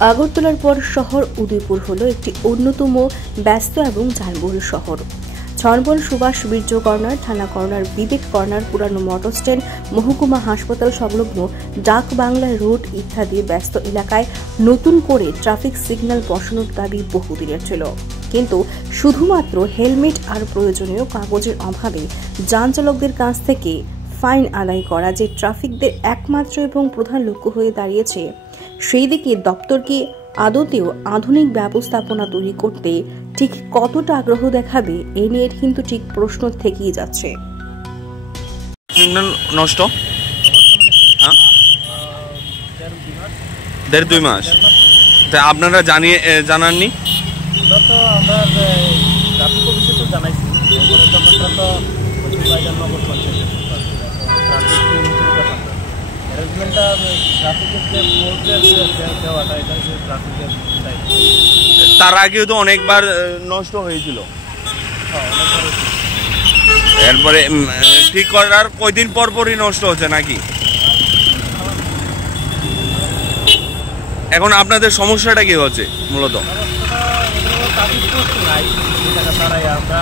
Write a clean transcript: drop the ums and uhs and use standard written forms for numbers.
আগরতলার পর শহর উদয়পুর হল একটি অন্যতম ব্যস্ত এবং যানবাহন শহর। ছনবন সুভাষ বীর্য কর্নার, থানা কর্নার, বিবেক কর্নার, পুরানো মোটর স্ট্যান্ড, মহকুমা হাসপাতাল সংলগ্ন ডাক বাংলা রোড ইত্যাদি ব্যস্ত এলাকায় নতুন করে ট্রাফিক সিগন্যাল বসানোর দাবি বহুদিনের ছিল, কিন্তু শুধুমাত্র হেলমেট আর প্রয়োজনীয় কাগজের অভাবে যান চালকদের কাছ থেকে ফাইন আদায় করা যে ট্রাফিকদের একমাত্র এবং প্রধান লক্ষ্য হয়ে দাঁড়িয়েছে, সেই দিকে দপ্তরকে আদতেও আধুনিক ব্যবস্থাপনা তৈরি করতে ঠিক কতটা আগ্রহ দেখাবে এ নিয়ে কিন্তু ঠিক প্রশ্ন থেকেই যাচ্ছে। সিগন্যাল নষ্ট দেড় দুই মাস তা আপনারা জানাননি? আমরা ট্রাফিক অফিসে তো জানাইছি, নগর পঞ্চায়েত অ্যারেঞ্জমেন্টটা ট্রাফিকের যে বোর্ডের দেওয়াটা, এটা হচ্ছে ট্রাফিকের দায়িত্ব। তার আগেও তো অনেকবার নষ্ট হয়েছিল। এরপরে ঠিক করার কয়দিন পর পরই নষ্ট হচ্ছে নাকি? এখন আপনাদের সমস্যাটা কি হচ্ছে মূলত? ট্রাফিক পোস্ট নাই, আমরা